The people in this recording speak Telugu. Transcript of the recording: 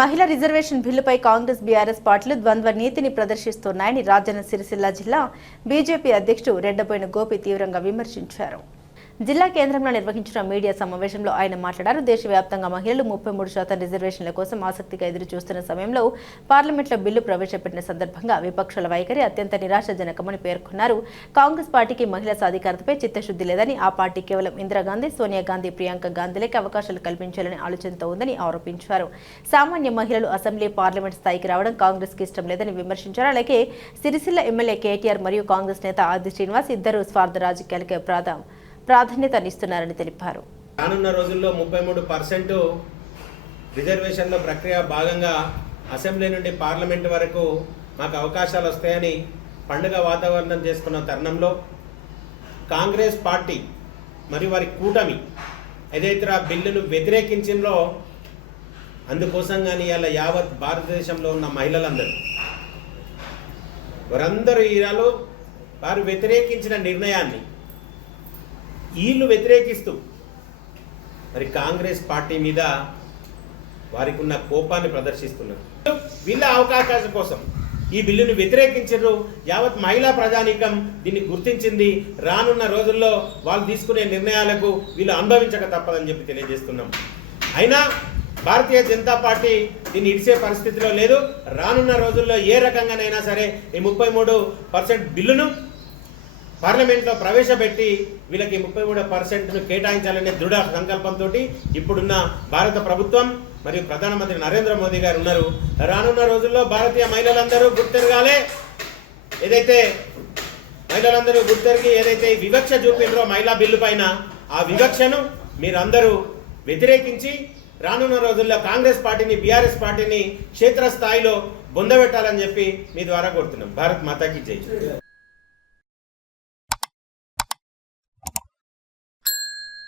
మహిళా రిజర్వేషన్ బిల్లుపై కాంగ్రెస్ బీఆర్ఎస్ పార్టీలు ద్వంద్వ నీతిని ప్రదర్శిస్తున్నాయని రాజన్న సిరిసిల్ల జిల్లా బీజేపీ అధ్యక్షుడు రెడ్డబోయిన గోపి తీవ్రంగా విమర్శించారు. జిల్లా కేంద్రంలో నిర్వహించిన మీడియా సమావేశంలో ఆయన మాట్లాడారు. దేశవ్యాప్తంగా మహిళలు 33% రిజర్వేషన్ల కోసం ఆసక్తిగా ఎదురు చూస్తున్న సమయంలో పార్లమెంట్లో బిల్లు ప్రవేశపెట్టిన సందర్భంగా విపక్షాల వైఖరి అత్యంత నిరాశాజనకమని పేర్కొన్నారు. కాంగ్రెస్ పార్టీకి మహిళా సాధికారతపై చిత్తశుద్ధి లేదని, ఆ పార్టీ కేవలం ఇందిరాగాంధీ, సోనియా గాంధీ, ప్రియాంక గాంధీలకి అవకాశాలు కల్పించాలని ఆలోచనతో ఉందని ఆరోపించారు. సామాన్య మహిళలు అసెంబ్లీ, పార్లమెంట్ స్థాయికి రావడం కాంగ్రెస్కి ఇష్టం లేదని విమర్శించారు. అలాగే సిరిసిల్ల ఎమ్మెల్యే కేటీఆర్ మరియు కాంగ్రెస్ నేత ఆది శ్రీనివాస్ ఇద్దరు స్వార్థ రాజకీయాలకే ప్రాధాన్యతనిస్తున్నారని తెలిపారు. రానున్న రోజుల్లో 33% రిజర్వేషన్ల ప్రక్రియ భాగంగా అసెంబ్లీ నుండి పార్లమెంట్ వరకు మాకు అవకాశాలు వస్తాయని పండుగ వాతావరణం చేసుకున్న తరుణంలో కాంగ్రెస్ పార్టీ మరియు వారి కూటమి ఏదైతే ఆ బిల్లును వ్యతిరేకించిందో అందుకోసం కానీ ఇలా యావత్ భారతదేశంలో ఉన్న మహిళలందరూ వారందరూ ఈరాలో వారు వ్యతిరేకించిన నిర్ణయాన్ని వీళ్ళు వ్యతిరేకిస్తూ మరి కాంగ్రెస్ పార్టీ మీద వారికి ఉన్న కోపాన్ని ప్రదర్శిస్తున్నారు. వీళ్ళ అవకాశం కోసం ఈ బిల్లును వ్యతిరేకించారు. యావత్ మహిళా ప్రజానీకం దీన్ని గుర్తించింది. రానున్న రోజుల్లో వాళ్ళు తీసుకునే నిర్ణయాలకు వీళ్ళు అనుభవించక తప్పదని చెప్పి తెలియజేస్తున్నాం. అయినా భారతీయ జనతా పార్టీ దీన్ని ఇడిసే పరిస్థితిలో లేదు. రానున్న రోజుల్లో ఏ రకంగానైనా సరే ఈ 33% బిల్లును పార్లమెంట్లో ప్రవేశపెట్టి వీళ్ళకి 33%ను కేటాయించాలనే దృఢ సంకల్పంతో ఇప్పుడున్న భారత ప్రభుత్వం మరియు ప్రధానమంత్రి నరేంద్ర మోదీ గారు ఉన్నారు. రానున్న రోజుల్లో భారతీయ మహిళలందరూ గుర్తెరగాలి. ఏదైతే మహిళలందరూ గుర్తెరిగి ఏదైతే వివక్ష చూపినరో మహిళా బిల్లు పైన ఆ వివక్షను మీరందరూ వ్యతిరేకించి రానున్న రోజుల్లో కాంగ్రెస్ పార్టీని, బీఆర్ఎస్ పార్టీని క్షేత్రస్థాయిలో బొందబెట్టాలని చెప్పి మీ ద్వారా కోరుతున్నాం. భారత్ మాతాకి జై.